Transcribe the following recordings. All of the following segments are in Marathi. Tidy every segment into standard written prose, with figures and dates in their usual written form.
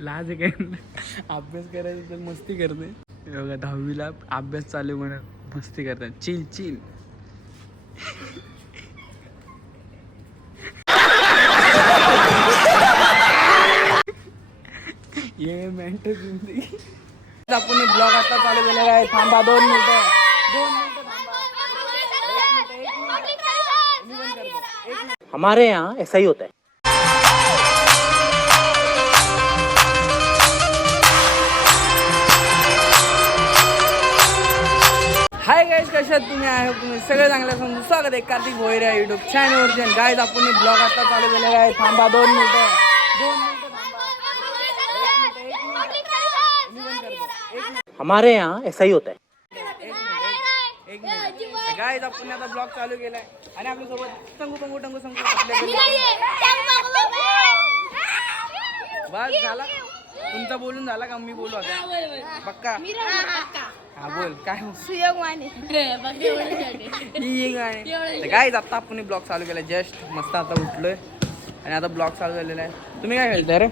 लाज आहे काय अभ्यास करायचा तर मस्ती करते बघा 10वीला अभ्यास चालू म्हणून मस्ती करतात चिल चिल ये मेंटल जिंदगी आपण ब्लॉग आता चालू केलेला आहे थांबा 2 मिनिटं थांबा हमारे यहाँ ऐसा ही होता है. हाय गाइस कशात तुम्ही आहे तुम्ही सगळे चांगलं समजून स्वागत आहे कार्तिक भोईरे युट्यूब चॅनलवरती गाइस आपण ब्लॉग आता चालू केलेला आहे थांबा 2 मिनिटं हमारे यहाँ ऐसा ही होता है. गाइस आपण आता ब्लॉग चालू केलाय आणि आपल्या सोबत टंगू बस झाला तुमचा बोलून झाला का मी बोलू आता पक्का हा बोल काय सुयोग माने गाइस आता आपण ब्लॉग चालू केलाय जस्ट मस्त आता उठलोय आणि आता ब्लॉग चालू झालेला आहे तुम्ही काय खेळताय रे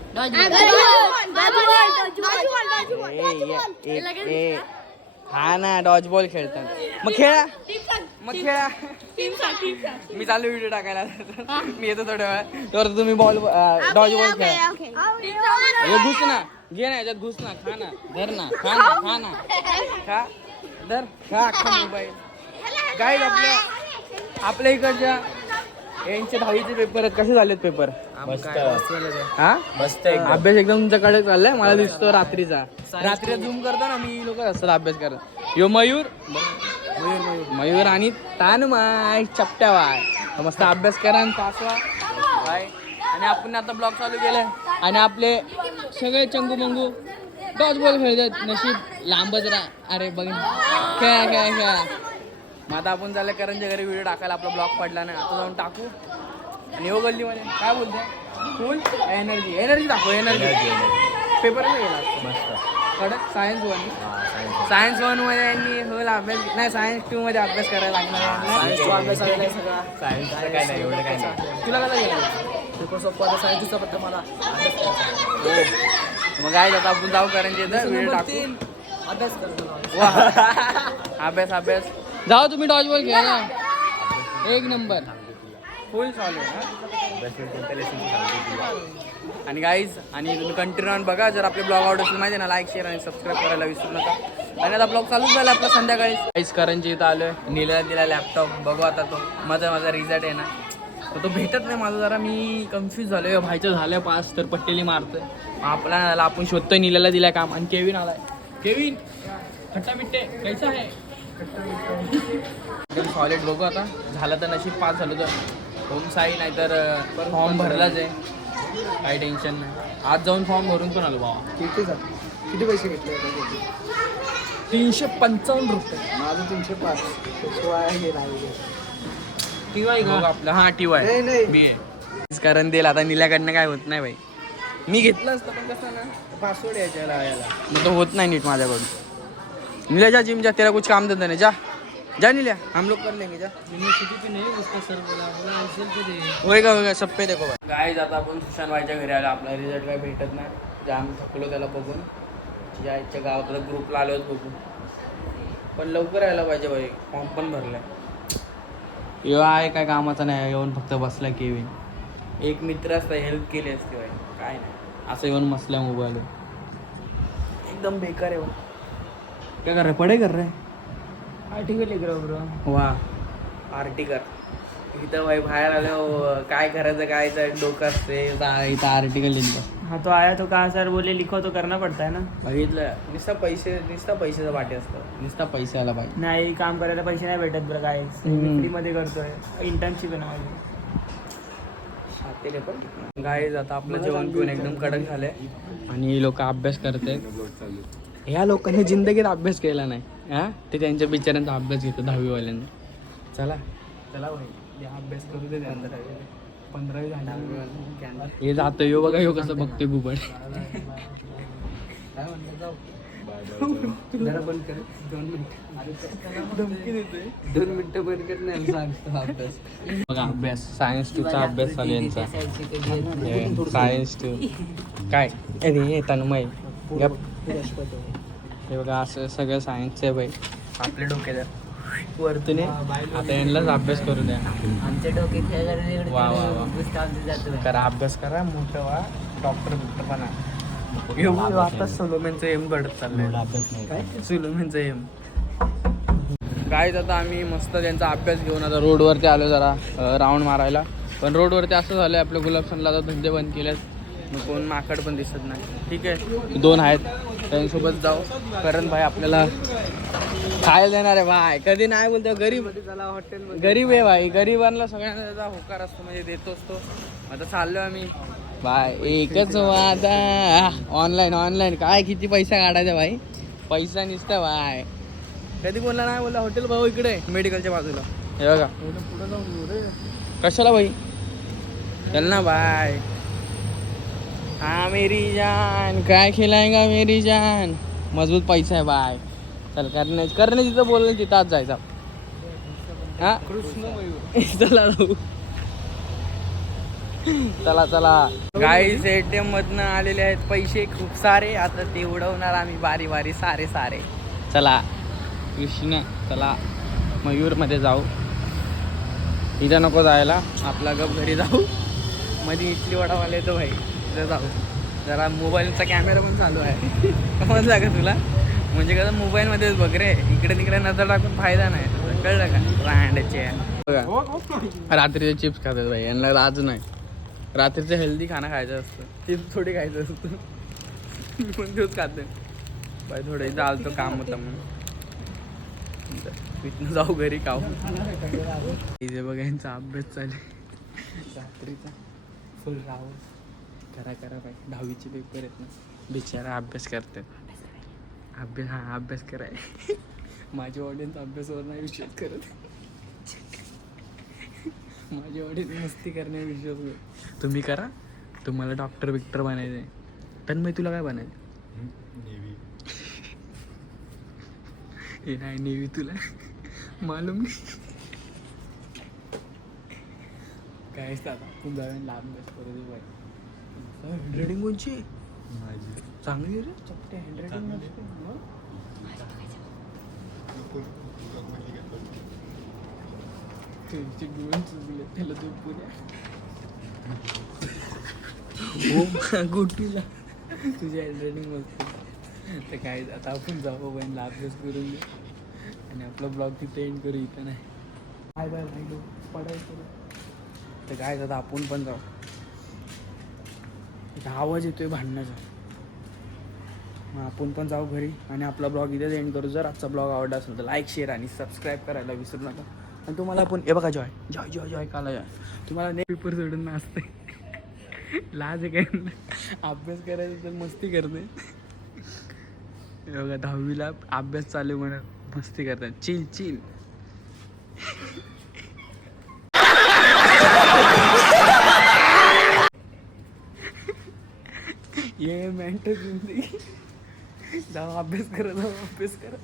हा ना डॉज बॉल खेळतात मग खेळा मी चालू व्हिडिओ टाकायला मी येतो थोड्या वेळा तर तुम्ही बॉल डॉज बॉल खेळा घुस ना घे ना याच्यात घुस ना खा ना धर ना खा ना खा धर खा अख्खा मोबाईल काय आपल्या इकडच्या यांचे 10वीचे पेपर कसे झालेत पेपर हा मस्त अभ्यास एकदम तुमच्याकडे चाललाय मला दिसतो रात्रीचा झूम करतो ना मी लोक असतात अभ्यास करत यो मयूर आणि तान माय चपट्या वाय मस्त अभ्यास करा आणि पासवा बाय आणि आपण आता ब्लॉग चालू केलाय आणि आपले सगळे चंगू मंगू डॉज बॉल खेळतात नशीब लांबच राहा अरे बघ खेळा मग आता आपण झालं करंच्या घरी व्हिडिओ टाकायला आपला ब्लॉग पडला नाही आता जाऊन टाकू आणि हो गल्लीमध्ये काय बोलते फुल एनर्जी दाखव एनर्जी पेपर गेला मस्त कडक सायन्स 1 मध्ये यांनी होल अभ्यास नाही सायन्स 2 मध्ये अभ्यास करायला लागणार अभ्यास सगळा सायन्स काय नाही एवढं काय नाही तुला कसं गेलं पेपर सोपा सायन्सचा फक्त मला मग काय आता आपण जाऊ करंजी व्हिडिओ टाकू अभ्यास करतो अभ्यास जाओ तुम्ही डॉज बॉल खेळा एक नंबर फुल चालू आणि गाईज आणि तुम्ही कंटिन्यू बघा जर आपले ब्लॉग आवडत असेल माहिती आहे ना लाईक शेअर आणि सबस्क्राईब करायला विसरू नका आणि आता ब्लॉग चालूच झाला आपला संध्याकाळी गाईज करंजी इथं आलोय नीला दिला लॅपटॉप बघू आता तो माझा रिझल्ट आहे ना तर तो भेटत नाही माझा जरा मी कन्फ्यूज झालोय भाईचं झालं पास तर पट्टेली मारतोय आपला आपण शोधतोय नीलाला दिलाय काम आणि केविन आलाय केविन खट्टा मिट्टे कैसा आहे एकदम सॉलिड बघू आता झालं तर नशीब पास झालं तर होम साई नाहीतर फॉर्म भरलाच आहे काही टेन्शन नाही आज जाऊन फॉर्म भरून पण आलो बाबा किती पैसे घेतले 355 रुपये माझं 305 TY का आपलं हा TY बी आहे कारण देईल आता निल्याकडनं काय होत नाही भाई मी घेतलं असतं पण कसं ना पासवर्ड यायला मग तो होत नाही नीट माझ्याकडून नीला जा जिम जा तेरा कुछ काम देता नहीं जा नीला हम लोग कर लेंगे जा यूनिवर्सिटी पे नहीं उसका सर बोला होएगा सब पे देखो गाइस आता आपण सुशांत भाईच्या घरी आलो आपला रिझल्ट काय भेटत नाही जे आम्ही थकलो त्याला बघून ज्या इच्छा गावातल्या ग्रुपला आलोच बघून पण लवकर यायला पाहिजे भाई फॉर्म पण भरलाय यो आहे काय कामाचा नाही येऊन फक्त बसला केविन एक मित्र असता हेल्प केली असते भाई काय नाही असं येऊन बसल्या मोबाईल एकदम बेकार आहे क्या कर रहे पढ़ाई कर रहे आर्टिकल लिख रहा ब्रो वाह आर्टिकल इथं भाई बाहेर आलं काय करायचं काय तर डोकं असते इथं आर्टिकल लिहिलं हाँ तो आया तो कहा सर बोले लिखो तो करना पड़ता है ना बघितलं नुसता पैशाचा वाटे असतं नुसता पैशाला पाहिजे नाही काम करायला पैसे नाही भेटत बरं काय फ्रीमध्ये करतोय इंटर्नशिप आहे पण गाईज आता आपलं जेवण पिऊन एकदम कडक झालंय आणि लोक अभ्यास करतात ह्या लोकांनी जिंदगीत अभ्यास केला नाही हा ते त्यांच्या बिचाऱ्यांचा अभ्यास घेतो 10वीवाल्यांना चला भाई अभ्यास करू दे 15 झाले हे जातं यो बघा यो कसं बघतोय गुबड काय म्हणतो जाऊ जरा बंद कर 2 मिनिटं धमकी देतोय 2 मिनिटं बंद कर नाही सांगतो अभ्यास बघा अभ्यास सायन्स 2चा अभ्यास चालू आहे यांचा सायन्स 2 काय अरे तन्मय गप. हे बघा असं सगळं सायन्सचं आहे बाई आपल्या डोक्यात वरतून आता यांनाच अभ्यास करू द्या. आमच्या डोक्यात वा वा वा करा अभ्यास करा मोठं व्हा डॉक्टर बिक्टर बना. एवढं आता सुलोमेनचं एम घडत चाललंय अभ्यास नाही काय सुलोमेनचं एम. काय आता आम्ही मस्त त्यांचा अभ्यास घेऊन आता रोडवरती आलो जरा राऊंड मारायला. पण रोडवरती असं झालं आहे आपल्या गुलाबसनला आता धंदे बंद केलेत. मग कोण माकड पण दिसत नाही. ठीक आहे 2 आहेत त्यांच्यासोबत जाऊ. करण भाई आपल्याला खायला देणार आहे भाई. कधी नाही बोलतो गरीब गरीब आहे भाई. गरीबांना सगळ्यांना त्याचा होकार असतो म्हणजे देतोच तो. आता चाललो आम्ही बाय एकच वादा ऑनलाईन काय किती पैसा काढायचा भाई. पैसा निसता भाई. कधी बोलला नाही बोलला हॉटेल भाऊ इकडे मेडिकलच्या बाजूला हे बघा कशाला भाई चल ना बाय. हाँ मेरी जान काय खिलाएगा मेरी जान. मजबूत पैसा आहे बाय. चल करणे जिथं बोललं तिथं आज जायचा. हा चला जाऊ चला गाईस ATM मधनं आलेले आहेत पैसे खूप सारे. आता ते उडवणार आम्ही बारी बारी सारे चला कृष्ण चला मयूरमध्ये जाऊ. इथं नको जायला आपला गप घरी जाऊ. मध्ये इडली वडावाला येतो भाई तिथं जाऊ. जरा मोबाईलचा कॅमेरा पण चालू आहे समजला का तुला. म्हणजे कसं मोबाईलमध्येच बघ रे इकडे तिकडे नजर टाकून फायदा नाही कळलं का. ब्रँडचे बघा रात्रीचे चिप्स खातात भाई यांना लाज नाही. रात्रीचं हेल्दी खाणं खायचं असतं चिप्स थोडी खायचं असतं. मी पण तेच खाते बाई. थोडं चालतो काम होतं म्हणून इथनं जाऊ घरी खाऊ. इथे बघा यांचा अभ्यास चालेल रात्रीचा फुल राहू. करा बाई 10वीचे पेपर आहेत ना बिचारा अभ्यास करतात. अभ्यास कराय माझी ऑडियन्स अभ्यासावर नाही विश्वास करत. माझी ऑडियन्स मस्ती करण्यावर विश्वास करत. तुम्ही करा तुम्हाला डॉक्टर बिक्टर बनायचं आहे. तन्मय तुला काय बनायचं. हे नाही नेव्ही तुला मालूम नाही काय आता खूप जाऊया अभ्यास करू दे बाई. हँडरायटिंग कोणची चांगली रे चपटे हँडरायटिंग त्याला तू पुऱ्या हो गोटीला तुझ्या हँडरायटिंग मस्त. तर काय आता आपण जाऊ बहिणीला अभ्यास करून घेऊ आणि आपला ब्लॉग तिथे एंड करू. इथं नाही बाय भाई पडाय करू. तर काय आता आपण पण जाऊ. इथं आवाज येतोय भांडण्याचा. मग आपण पण जाऊ घरी आणि आपला ब्लॉग इथेच एंड करू. जर आजचा ब्लॉग आवडला असेल तर लाईक शेअर आणि सबस्क्राईब करायला विसरू नका. आणि तुम्हाला पण हे बघा जॉय काला जॉय तुम्हाला नाही पेपर सोडून असते लाज आहे काय अभ्यास करायचा तर मस्ती करते. बघा 10वीला अभ्यास चालू म्हणा मस्ती करतात चिल ये मेंटल जिंदगी. जाऊ अभ्यास करा